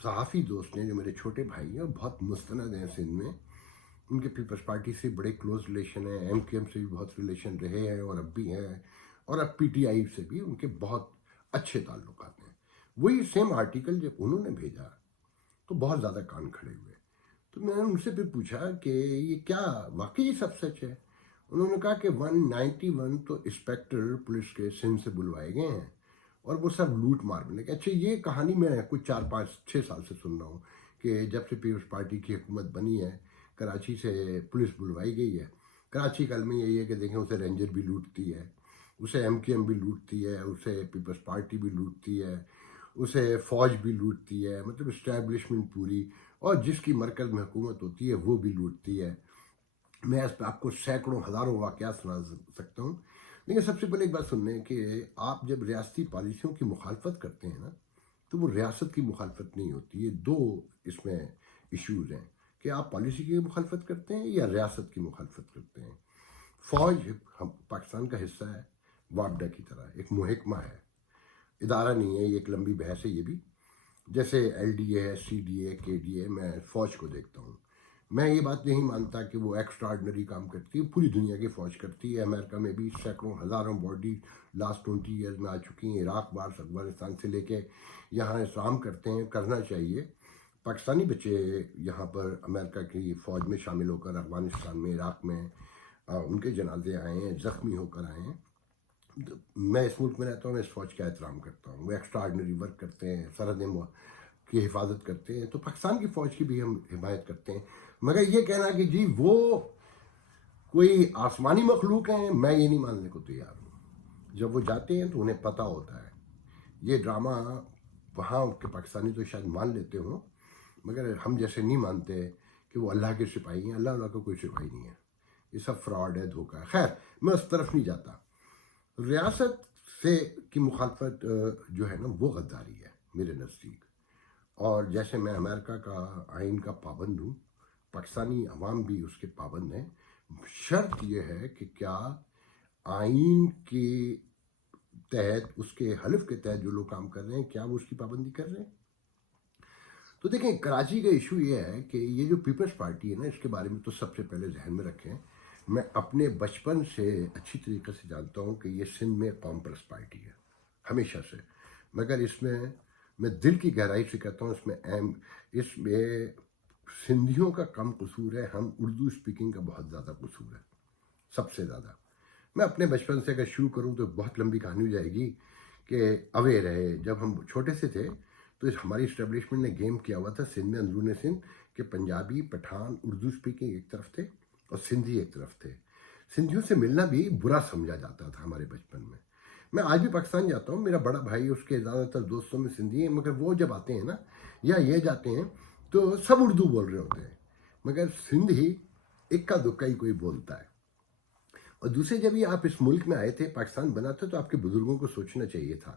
صحافی دوست ہیں جو میرے چھوٹے بھائی ہیں، بہت مستند ہیں سندھ میں، ان کے پیپلز پارٹی سے بڑے کلوز ریلیشن ہیں، ایم کیو ایم سے بھی بہت ریلیشن رہے ہیں اور اب بھی ہیں، اور اب پی ٹی آئی سے بھی ان کے بہت اچھے تعلقات ہیں۔ وہی سیم آرٹیکل جب انہوں نے بھیجا تو بہت زیادہ کان کھڑے ہوئے، تو میں نے ان سے پھر پوچھا کہ یہ کیا واقعی سب سچ ہے؟ انہوں نے کہا کہ 191 تو انسپیکٹر پولیس کے سندھ سے بلوائے گئے ہیں اور وہ سب لوٹ مار بنے گے۔ اچھا، یہ کہانی میں کچھ 4 5 6 سال سے سن رہا ہوں کہ جب سے پیپلز پارٹی کی حکومت بنی ہے کراچی سے پولیس بلوائی گئی ہے۔ کراچی کل میں یہی ہے کہ دیکھیں اسے رینجر بھی لوٹتی ہے، اسے ایم کیو ایم بھی لوٹتی ہے، اسے پیپلز پارٹی بھی لوٹتی ہے، اسے فوج بھی لوٹتی ہے، مطلب اسٹیبلشمنٹ پوری، اور جس کی مرکز میں حکومت ہوتی ہے وہ بھی لوٹتی ہے۔ میں اس پہ آپ کو سینکڑوں ہزاروں واقعات سنا سکتا ہوں، لیکن سب سے پہلے ایک بات سن لیں کہ آپ جب ریاستی پالیسیوں کی مخالفت کرتے ہیں نا تو وہ ریاست کی مخالفت نہیں ہوتی۔ یہ دو اس میں ایشوز ہیں کہ آپ پالیسی کی مخالفت کرتے ہیں یا ریاست کی مخالفت کرتے ہیں۔ فوج پاکستان کا حصہ ہے، واپڈا کی طرح ایک محکمہ ہے، ادارہ نہیں ہے۔ یہ ایک لمبی بحث ہے، یہ بھی جیسے ایل ڈی اے ہے، سی ڈی اے، کے ڈی اے۔ میں فوج کو دیکھتا ہوں، میں یہ بات نہیں مانتا کہ وہ ایکسٹرا آرڈنری کام کرتی ہے، پوری دنیا کی فوج کرتی ہے۔ امریکہ میں بھی سینکڑوں ہزاروں باڈی لاسٹ 20 ایئرز میں آ چکی ہیں، عراق بار افغانستان سے لے کے یہاں اسلام کرتے ہیں، کرنا چاہیے۔ پاکستانی بچے یہاں پر امریکہ کی فوج میں شامل ہو کر افغانستان میں، عراق میں ان کے جنازے آئے ہیں، زخمی ہو کر آئے ہیں۔ میں اس ملک میں رہتا ہوں، میں اس فوج کا احترام کرتا ہوں، وہ ایکسٹرا آرڈنری ورک کرتے ہیں، سرحدیں کی حفاظت کرتے ہیں، تو پاکستان کی فوج کی بھی ہم حمایت کرتے ہیں۔ مگر یہ کہنا کہ جی وہ کوئی آسمانی مخلوق ہیں، میں یہ نہیں ماننے کو تیار ہوں۔ جب وہ جاتے ہیں تو انہیں پتہ ہوتا ہے۔ یہ ڈرامہ وہاں کے پاکستانی تو شاید مان لیتے ہوں، مگر ہم جیسے نہیں مانتے کہ وہ اللہ کے سپاہی ہیں۔ اللہ کا کوئی سپاہی نہیں ہے، یہ سب فراڈ ہے، دھوکہ ہے۔ خیر، میں اس طرف نہیں جاتا۔ ریاست سے کی مخالفت جو ہے نا وہ غداری ہے میرے نزدیک، اور جیسے میں امریکہ کا آئین کا پابند ہوں، پاکستانی عوام بھی اس کے پابند ہیں۔ شرط یہ ہے کہ کیا آئین کے تحت، اس کے حلف کے تحت جو لوگ کام کر رہے ہیں، کیا وہ اس کی پابندی کر رہے ہیں؟ تو دیکھیں، کراچی کا ایشو یہ ہے کہ یہ جو پیپلز پارٹی ہے نا، اس کے بارے میں تو سب سے پہلے ذہن میں رکھیں، میں اپنے بچپن سے اچھی طریقے سے جانتا ہوں کہ یہ سندھ میں قوم پرست پارٹی ہے، ہمیشہ سے۔ مگر اس میں دل کی گہرائی سے کہتا ہوں، اس میں سندھیوں کا کم قصور ہے، ہم اردو اسپیکنگ کا بہت زیادہ قصور ہے، سب سے زیادہ۔ میں اپنے بچپن سے اگر شروع کروں تو بہت لمبی کہانی ہو جائے گی کہ اوے رہے جب ہم چھوٹے سے تھے تو ہماری اسٹیبلشمنٹ نے گیم کیا ہوا تھا سندھ میں، اندرون سندھ، کہ پنجابی پٹھان اردو اسپیکنگ ایک طرف تھے اور سندھی ایک طرف تھے۔ سندھیوں سے ملنا بھی برا سمجھا جاتا تھا ہمارے بچپن میں۔ میں آج بھی پاکستان جاتا ہوں، میرا بڑا بھائی، اس کے زیادہ تر دوستوں میں سندھی ہیں، مگر وہ جب آتے ہیں نا یا یہ جاتے ہیں تو سب اردو بول رہے ہوتے ہیں، مگر سندھی اکا دکا ہی کوئی بولتا ہے۔ اور دوسرے، جب یہ آپ اس ملک میں آئے تھے، پاکستان بنا تھا، تو آپ کے بزرگوں کو سوچنا چاہیے تھا۔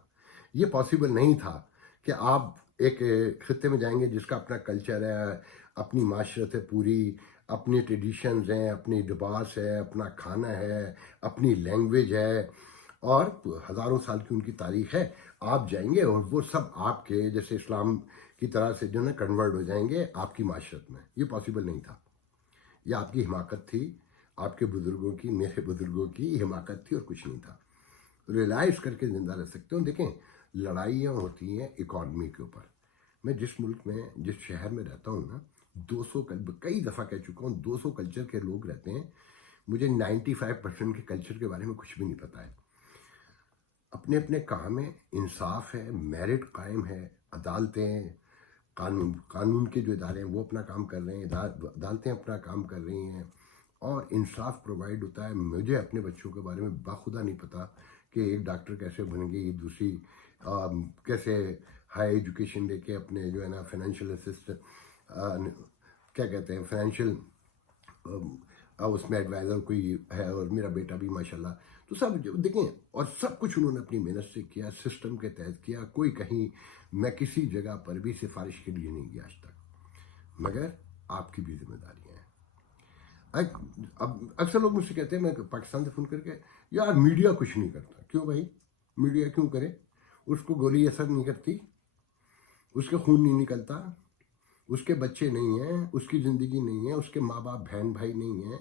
یہ پاسبل نہیں تھا کہ آپ ایک خطے میں جائیں گے جس کا اپنا کلچر ہے، اپنی معاشرت ہے پوری، اپنی ٹریڈیشنز ہیں، اپنی لباس ہے، اپنا کھانا ہے، اپنی لینگویج ہے، اور ہزاروں سال کی ان کی تاریخ ہے۔ آپ جائیں گے اور وہ سب آپ کے جیسے اسلام کی طرح سے جو ہے کنورٹ ہو جائیں گے آپ کی معاشرت میں۔ یہ پاسبل نہیں تھا، یہ آپ کی حماقت تھی، آپ کے بزرگوں کی، میرے بزرگوں کی حماقت تھی، اور کچھ نہیں تھا۔ ریلائز کر کے زندہ رہ سکتے ہوں۔ دیکھیں، لڑائیاں ہوتی ہیں اکانومی کے اوپر۔ میں جس ملک میں، جس شہر میں رہتا ہوں نا، 200 کئی دفعہ کہہ چکا ہوں، 200 کلچر کے لوگ رہتے ہیں، مجھے 95% کے کلچر کے بارے میں کچھ بھی نہیں پتہ ہے۔ اپنے اپنے کام میں انصاف ہے، میرٹ قائم ہے، عدالتیں، قانون کے جو ادارے ہیں وہ اپنا کام کر رہے ہیں، عدالتیں اپنا کام کر رہی ہیں، اور انصاف پرووائڈ ہوتا ہے۔ مجھے اپنے بچوں کے بارے میں باخدا نہیں پتہ کہ ایک ڈاکٹر کیسے بن گئی، دوسری کیسے ہائی ایجوکیشن لے کے اپنے جو ہے نا فائنینشیل کیا کہتے ہیں، فائنینشیل اس میں ایڈوائزر کوئی ہے، اور میرا بیٹا بھی ماشاءاللہ۔ تو سب دیکھیں، اور سب کچھ انہوں نے اپنی محنت سے کیا، سسٹم کے تحت کیا۔ کوئی کہیں، میں کسی جگہ پر بھی سفارش کے لیے نہیں گیا آج تک، مگر آپ کی بھی ذمہ داریاں ہیں۔ اب اکثر لوگ مجھ سے کہتے ہیں، میں پاکستان سے فون کر کے، یار میڈیا کچھ نہیں کرتا۔ کیوں بھائی، میڈیا کیوں کرے؟ اس کو گولی اثر نہیں کرتی؟ اس کے خون نہیں نکلتا، اس کے بچے نہیں ہیں، اس کی زندگی نہیں ہے، اس کے ماں باپ بہن بھائی نہیں ہیں.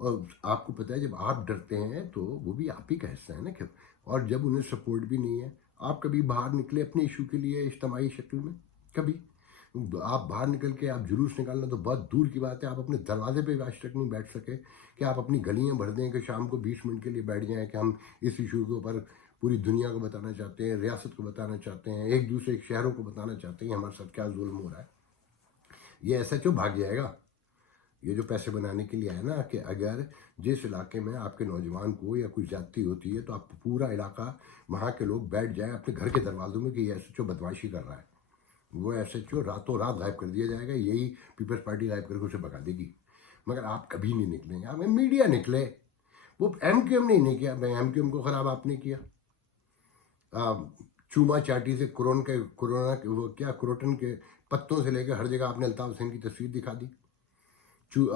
اور آپ کو پتہ ہے جب آپ ڈرتے ہیں تو وہ بھی آپ ہی کا حصہ ہے نا. اور جب انہیں سپورٹ بھی نہیں ہے، آپ کبھی باہر نکلے اپنے ایشو کے لیے اجتماعی شکل میں؟ کبھی آپ باہر نکل کے آپ جلوس نکالنا تو بہت دور کی بات ہے. آپ اپنے دروازے پہ آج تک نہیں بیٹھ سکے کہ آپ اپنی گلیاں بھر دیں کہ شام کو 20 منٹ کے لیے بیٹھ جائیں کہ ہم اس ایشو کے اوپر پوری دنیا کو بتانا چاہتے ہیں، ریاست کو بتانا چاہتے ہیں، ایک دوسرے شہروں کو بتانا چاہتے ہیں ہمارے ساتھ کیا ظلم ہو رہا ہے. یہ ایسا کیوں بھاگ جائے گا؟ یہ جو پیسے بنانے کے لیے ہے نا کہ اگر جس علاقے میں آپ کے نوجوان کو یا کوئی زیادتی ہوتی ہے تو آپ پورا علاقہ وہاں کے لوگ بیٹھ جائیں اپنے گھر کے دروازوں میں کہ یہ ایس ایچ او بدماشی کر رہا ہے. وہ ایس ایچ او راتوں رات غائب کر دیا جائے گا، یہی پیپلز پارٹی غائب کر کے اسے بھگا دے گی. مگر آپ کبھی نہیں نکلیں گے. آپ میڈیا نکلے، وہ ایم کیو ایم نے نہیں کیا. میں ایم کیو ایم کو خراب آپ نے کیا. چوما چاٹی سے کورونا کے وہ کیا کروٹن کے پتوں سے لے کے ہر جگہ آپ نے الطاف حسین کی تصویر دکھا دی.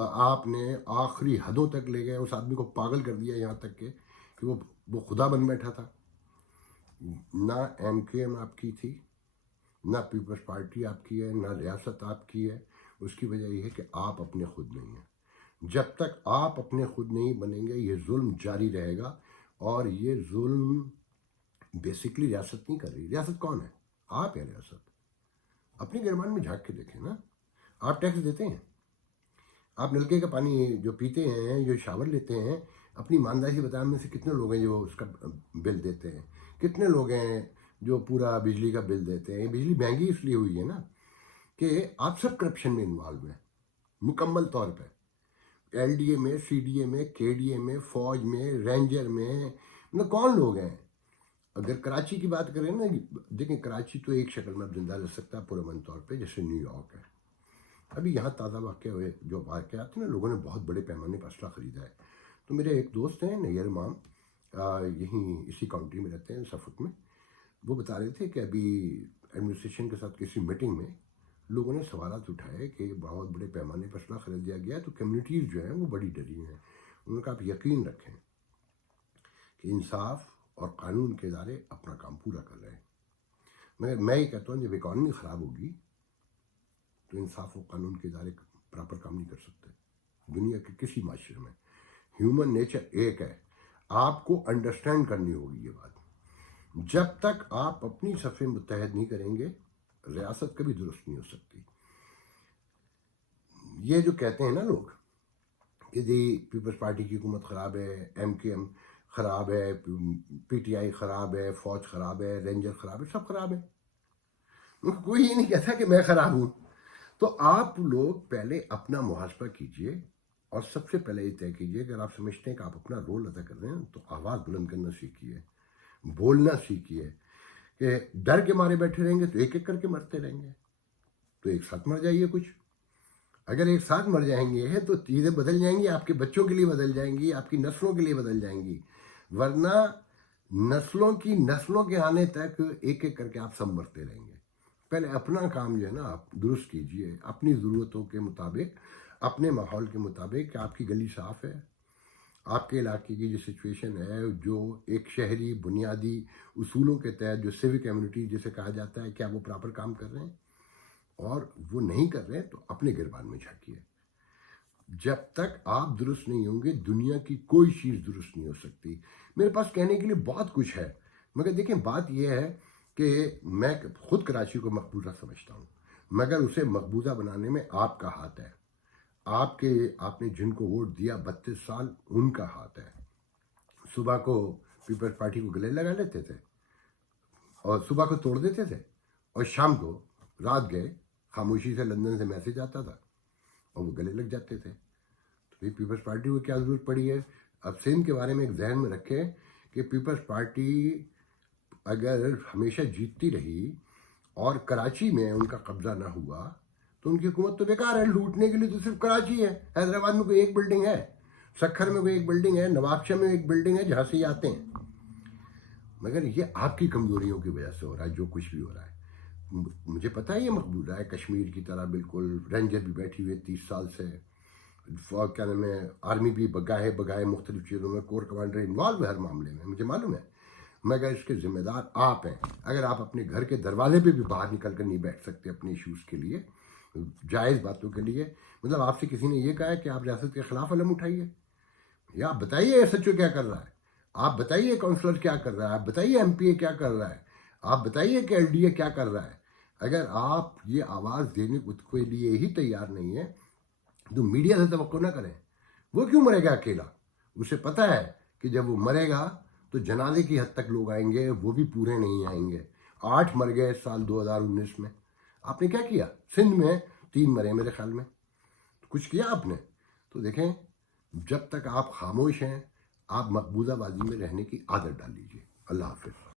آپ نے آخری حدوں تک لے گئے، اس آدمی کو پاگل کر دیا یہاں تک کہ وہ خدا بن بیٹھا تھا. نہ ایم کیو ایم آپ کی تھی، نہ پیپلز پارٹی آپ کی ہے، نہ ریاست آپ کی ہے. اس کی وجہ یہ ہے کہ آپ اپنے خود نہیں ہیں. جب تک آپ اپنے خود نہیں بنیں گے یہ ظلم جاری رہے گا. اور یہ ظلم بیسکلی ریاست نہیں کر رہی. ریاست کون ہے؟ آپ ہے ریاست. اپنی گرمان میں جھانک کے دیکھیں نا. آپ ٹیکس دیتے ہیں، آپ نلکے کا پانی جو پیتے ہیں، جو شاور لیتے ہیں، اپنی ایمانداری بتائیں میں سے کتنے لوگ ہیں جو اس کا بل دیتے ہیں؟ کتنے لوگ ہیں جو پورا بجلی کا بل دیتے ہیں؟ بجلی مہنگی اس لیے ہوئی ہے نا کہ آپ سب کرپشن میں انوالو ہیں مکمل طور پہ. ایل ڈی اے میں، سی ڈی اے میں، کے ڈی اے میں، فوج میں، رینجر میں، کون لوگ ہیں؟ اگر کراچی کی بات کریں نا، دیکھیں کراچی تو ایک شکل میں اب زندہ رہ سکتا ہے پرامن طور پہ جیسے نیو یارک ہے. ابھی یہاں تازہ واقع ہوئے جو واقعات ہیں نا، لوگوں نے بہت بڑے پیمانے پر اسلحہ خریدا ہے. تو میرے ایک دوست ہیں نیئر امام، یہیں اسی کاؤنٹی میں رہتے ہیں سفک میں. وہ بتا رہے تھے کہ ابھی ایڈمنسٹریشن کے ساتھ کسی میٹنگ میں لوگوں نے سوالات اٹھائے کہ بہت بڑے پیمانے پر اسلحہ خرید دیا گیا ہے تو کمیونٹیز جو ہیں وہ بڑی ڈری ہیں. ان کا آپ یقین رکھیں کہ انصاف اور قانون کے ادارے اپنا کام پورا کر رہے ہیں. مگر میں یہ کہتا ہوں جب اکانومی خراب ہوگی تو انصاف و قانون کے ادارے پراپر کام نہیں کر سکتے. دنیا کے کسی معاشرے میں ہیومن نیچر ایک ہے. آپ کو انڈرسٹینڈ کرنی ہوگی یہ بات. جب تک آپ اپنی صفیں متحد نہیں کریں گے ریاست کبھی درست نہیں ہو سکتی. یہ جو کہتے ہیں نا لوگ کہ جی پیپلز پارٹی کی حکومت خراب ہے، ایم کیو ایم خراب ہے، پی ٹی آئی خراب ہے، فوج خراب ہے، رینجر خراب ہے، سب خراب ہے. کوئی یہ نہیں کہتا کہ میں خراب ہوں. تو آپ لوگ پہلے اپنا محاسبہ کیجئے اور سب سے پہلے یہ طے کیجئے اگر آپ سمجھتے ہیں کہ آپ اپنا رول ادا کر رہے ہیں تو آواز بلند کرنا سیکھیے، بولنا سیکھیے. کہ ڈر کے مارے بیٹھے رہیں گے تو ایک ایک کر کے مرتے رہیں گے. تو ایک ساتھ مر جائیے. کچھ اگر ایک ساتھ مر جائیں گے تو چیزیں بدل جائیں گی، آپ کے بچوں کے لیے بدل جائیں گی، آپ کی نسلوں کے لیے بدل جائیں گی. ورنہ نسلوں کے آنے تک ایک ایک کر کے آپ سب مرتے رہیں گے. پہلے اپنا کام جو ہے نا آپ درست کیجئے اپنی ضرورتوں کے مطابق، اپنے ماحول کے مطابق کہ آپ کی گلی صاف ہے، آپ کے علاقے کی جو سچویشن ہے، جو ایک شہری بنیادی اصولوں کے تحت جو سیوک کمیونٹی جسے کہا جاتا ہے، کیا وہ پراپر کام کر رہے ہیں؟ اور وہ نہیں کر رہے ہیں تو اپنے گربان میں جھانکیے. جب تک آپ درست نہیں ہوں گے دنیا کی کوئی چیز درست نہیں ہو سکتی. میرے پاس کہنے کے لیے بہت کچھ ہے مگر دیکھیں بات یہ ہے کہ میں خود کراچی کو مقبوضہ سمجھتا ہوں مگر اسے مقبوضہ بنانے میں آپ کا ہاتھ ہے. آپ نے جن کو ووٹ دیا 32 سال ان کا ہاتھ ہے. صبح کو پیپلز پارٹی کو گلے لگا لیتے تھے اور صبح کو توڑ دیتے تھے اور شام کو رات گئے خاموشی سے لندن سے میسیج آتا تھا اور وہ گلے لگ جاتے تھے. تو پھر پیپلز پارٹی کو کیا ضرورت پڑی ہے؟ اب سندھ کے بارے میں ایک ذہن میں رکھیں کہ پیپلز پارٹی اگر ہمیشہ جیتتی رہی اور کراچی میں ان کا قبضہ نہ ہوا تو ان کی حکومت تو بیکار ہے. لوٹنے کے لیے تو صرف کراچی ہے. حیدرآباد میں کوئی ایک بلڈنگ ہے، سکھر میں کوئی ایک بلڈنگ ہے، نوابشاہ میں ایک بلڈنگ ہے جہاں سے یہ آتے ہیں. مگر یہ آپ کی کمزوریوں کی وجہ سے ہو رہا ہے جو کچھ بھی ہو رہا ہے. مجھے پتہ ہے یہ مقبوضہ ہے کشمیر کی طرح، بالکل رینجر بھی بیٹھی ہوئے 30 سال سے، کیا نام ہے آرمی بھی بگائے مختلف چیزوں میں، کور کمانڈر انوالو ہے ہر معاملے میں، مجھے معلوم ہے. مگر اس کے ذمہ دار آپ ہیں. اگر آپ اپنے گھر کے دروازے پہ بھی باہر نکل کر نہیں بیٹھ سکتے اپنے ایشوز کے لیے، جائز باتوں کے لیے، مطلب آپ سے کسی نے یہ کہا ہے کہ آپ ریاست کے خلاف علم اٹھائیے، یا آپ بتائیے ایس ایچ او کیا کر رہا ہے، آپ بتائیے کاؤنسلر کیا کر رہا ہے، آپ بتائیے ایم پی اے کیا کر رہا ہے، آپ بتائیے کہ ایل ڈی اے کیا کر رہا ہے. اگر آپ یہ آواز دینے کے لیے ہی تیار نہیں ہیں تو میڈیا سے توقع نہ کریں. وہ کیوں مرے گا اکیلا؟ اسے پتہ ہے کہ جب وہ مرے گا تو جنازے کی حد تک لوگ آئیں گے، وہ بھی پورے نہیں آئیں گے. 8 مر گئے سال 2019 میں. آپ نے کیا کیا؟ سندھ میں 3 مرے میرے خیال میں. کچھ کیا آپ نے؟ تو دیکھیں، جب تک آپ خاموش ہیں آپ مقبوضہ بازی میں رہنے کی عادت ڈال لیجیے. اللہ حافظ.